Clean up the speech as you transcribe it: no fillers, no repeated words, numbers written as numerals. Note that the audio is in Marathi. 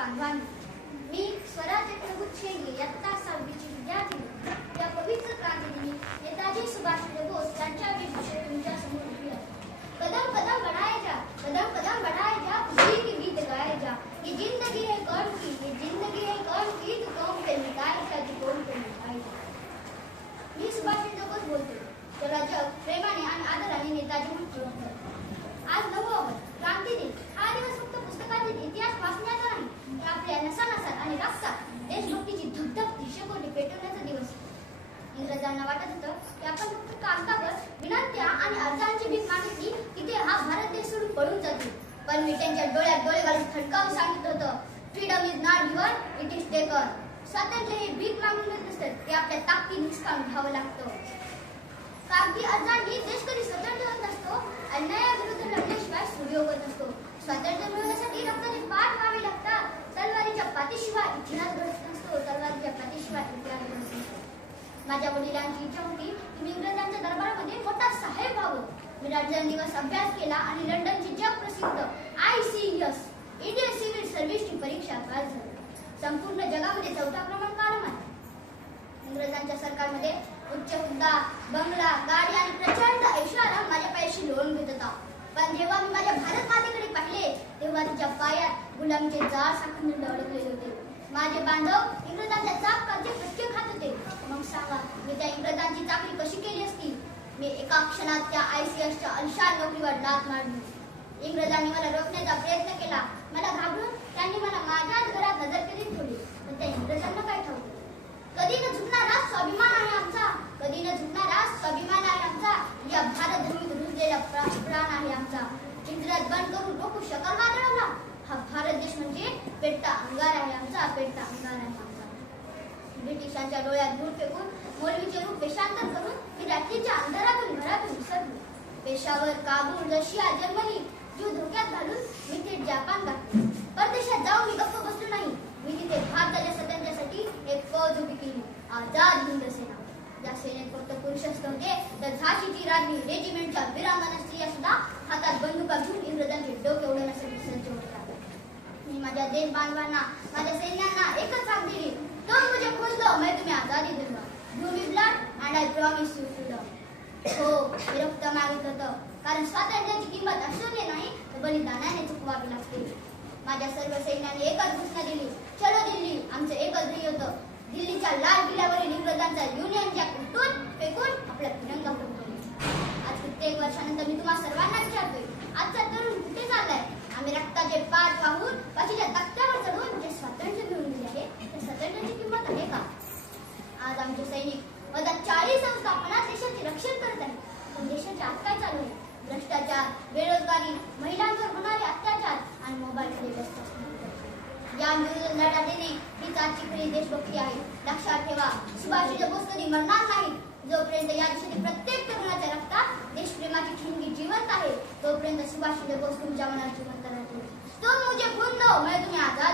बांधवांनो, मी स्वराज्य प्रभू शेंगे इयत्ता 6वीची विद्यार्थिनी या पवित्र क्रांतिदिनी नेताजी सुभाषचंद्र बोस यांच्या विषयी तुमच्या समोर उभी आहे. कदम कदम बढ़ाए जा खुशी के गीत गाए जा. ये जिंदगी है कौन की, ये जिंदगी है कौन की, तू कौन पे मिटाएगा, तू कौन पे मिटाएगा. मी सुभाषचंद्र बोस बोलतो. त्याला जग प्रेमाने आणि आदराने नेताजी म्हणून ओळखतं. आज 9 ऑगस्ट क्रांती दिन हा दिवस फक्त पुस्तकातील इतिहास वाचण्याचा नाही, तर आपल्या नसानसात आणि रक्तात देशभक्तीची धगधग शेकोटी पेटवण्याचा दिवस. इंग्रजांना वाटत होतं की आपण फक्त कागदावर विनंत्या आणि अर्जांची भीक मागितली की ते हा भारत देश सोडून पळून जातील. पण मी त्यांच्या डोळ्यात डोळे घालून थडकावून सांगितलं होतं, freedom is not given, it is taken. स्वातंत्र्य हे भीक मागून मिळत नसतं, ते आपल्या ताकदीने हिसकावून घ्यावं लागतं. कागदी अर्जांनी देश कधी स्वतंत्र होत नसतो. अन्यायाविरुद्ध लढल्याशिवाय सूर्य उगवत नसतो. स्वातंत्र्य मिळवण्यासाठी रक्ताचे पाठ व्हावे लागतात. तलवारीच्या पाठीशिवाय इतिहास घडत नसतो. तलवारीच्या पाठीशिवाय इतिहास घडत नसतो. माझ्या वडिलांची इच्छा होती की मी इंग्रजांच्या दरबारामध्ये मोठा साहेब व्हावं. मी रात्रंदिवस अभ्यास केला आणि लंडनची जगप्रसिद्ध ICS इंडियन सिव्हिल सर्व्हिसची परीक्षा पास झाली. संपूर्ण जगामध्ये 4था क्रमांक आला मला. इंग्रजांच्या सरकारमध्ये उच्च हुद्दा, बंगला, गाडी आणि प्रचंड ऐशोआराम माझ्या पायाशी लोळून घेत होता. पण जेव्हा मी माझ्या भारत मातेकडे पाहिले तेव्हा तिच्या पायात गुलामीचे जाळ साखळीने अडकलेले होते. माझे बांधव इंग्रजांच्या चाबकाचे फटके खात होते. मग सांगा, मी त्या इंग्रजांची चाकरी कशी केली असती? मी एका क्षणात त्या ICSच्या अलिशान नोकरीवर लाथ मारली. इंग्रजांनी मला रोखण्याचा प्रयत्न केला. मला घाबरून त्यांनी मला माझ्याच घरात नजरकेलीत ठेवली. पण त्या इंग्रजांना काय ठाऊक? कधी न झुकणारा स्वाभिमान आहे आमचा, कधी न झुकणारा स्वाभिमान आहे आमचा. या भारत भूमीत रुजलेला प्राण आहे आमचा. इंग्रज बंद करून रोखू शकाल वादळाला. हा भारत देश म्हणजे पेटता अंगार आहे आमचा, पेटता अंगार आहे आमचा. ब्रिटिशांच्या डोळ्यात धूळ फेकून मौलवीचे रूप वेषांतर करून मी रात्रीच्या अंधारातून घरातून विसरलो. पेशावर, काबूल, रशिया, जर्मनी जीव धोक्यात घालून मी थेट जपान गाठले. परदेशात जाऊन मी गप्प बसलो नाही. मी तिथे भारताच्या स्वातंत्र्यासाठी एक फौज उभी केली, आझाद हिंद सेना. या सेनेत फक्त पुरुषच नव्हते, तर झाशीची राणी रेजिमेंटच्या वीरांगना स्त्रिया सुद्धा हातात बंदुका घेऊन इंग्रजांचे डोके उडवण्यासाठी सज्ज होत्या. मी माझ्या देश बांधवांना, माझ्या सैन्यांना एकच हाक दिली, तुम मुझे खोज लो, मैं तुम्हें आजादी दूंगा. Do me blood and I promise you freedom. हो, मी रक्त मागित होतं, कारण स्वातंत्र्याची किंमत ऐश्वर्य नाही तर बलिदानाने चुकवावी लागते. माझ्या सर्व सैन्याने एकच घोषणा दिली, चलो दिल्ली. आमचं एकच ध्येय होतं, दिल्लीच्या लाल किल्ल्यावरील इंग्रजांचा युनियन जॅक उलटून फेकून आपला तिरंगा फडकवणे. आज कित्येक वर्षानंतर मी तुम्हा सर्वांना विचारतोय, आजचा तरुण कुठे चाललाय? आम्ही रक्ताचे पाठ वाहून पाठीच्या तख्त्यावर चढून जे स्वातंत्र्य मिळवून दिले आहे, त्या स्वातंत्र्याची किंमत आहे का? आज आमचे सैनिक वजा 40 संस्थापनात देशाचे रक्षण करत आहेत. पण देशाच्या आत काय चालू आहे? भ्रष्टाचार, बेरोजगारी, महिलांवर होणारे अत्याचार आणि मोबाईलकडे व्यस्त असणे. या विरुद्ध लढा देणे हीच आजची खरी देशभक्ती आहे. लक्षात ठेवा, सुभाषचंद्र बोस कधी मरणार नाही. जोपर्यंत या देशातील प्रत्येक तरुणाच्या रक्तात देशप्रेमाची ठिणगी जिवंत आहे, तोपर्यंत सुभाषचंद्र बोस तुमच्या मनात जिवंत राहतील. तुम मुझे खून दो, मैं तुम्हें आजाद